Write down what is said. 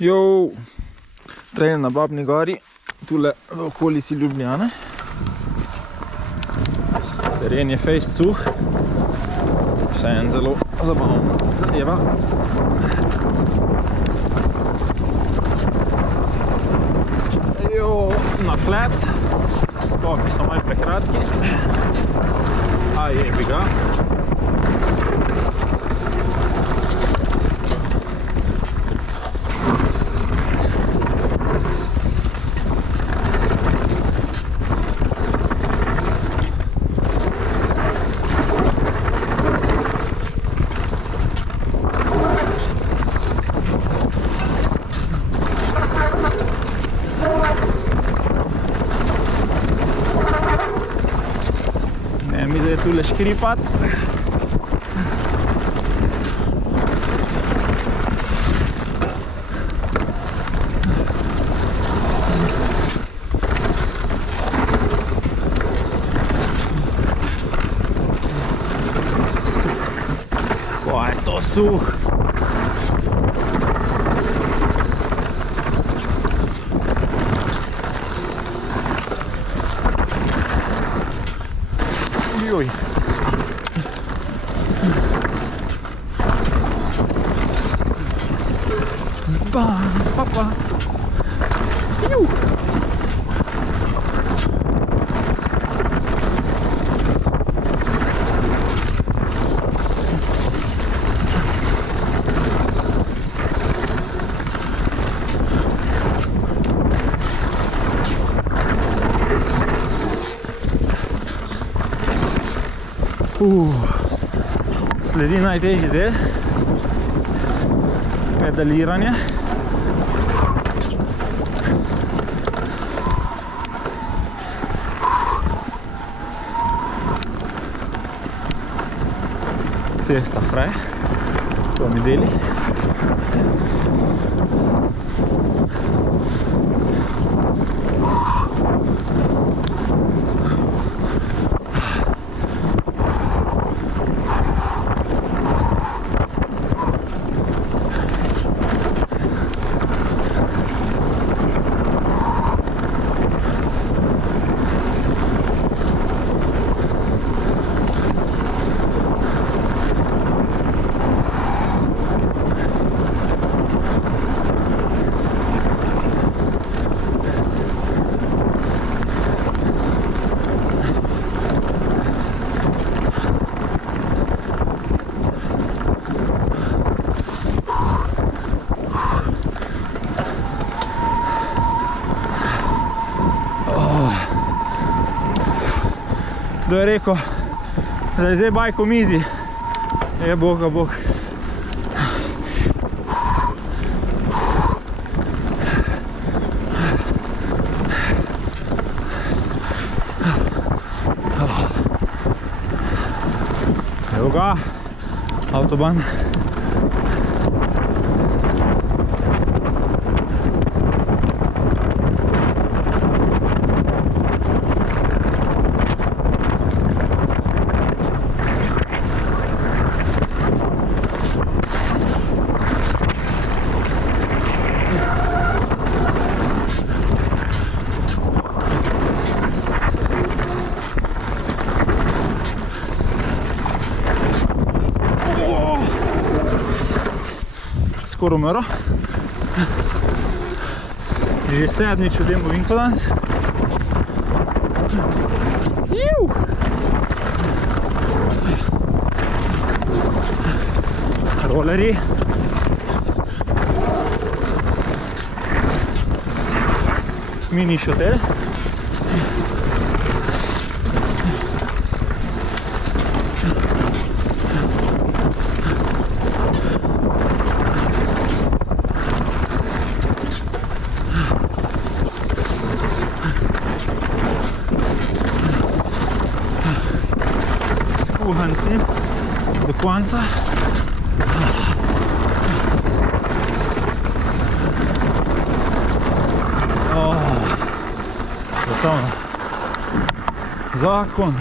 Jo, trail na Babni gori, tule v okolici Ljubljane. Teren je fejst suh, še en zelo zabavna zadeva. Jo, na flat, skoki so malo prekratki, a jebi ga. Mi zdaj tule škripat. Ko je to suh. Joj. Bam, papa. Juh. Sledi najtežji del, pedaliranje. Cesta fraj, to mi deli. Kdo je rekel, da je zdaj bajko mizi, je boga bog. Evo ga, avtoban. Skoro umrl. Že sedmič v tem ovinku danes. Rolerji. Mini šotel. Skuhan si do konca. Zakon.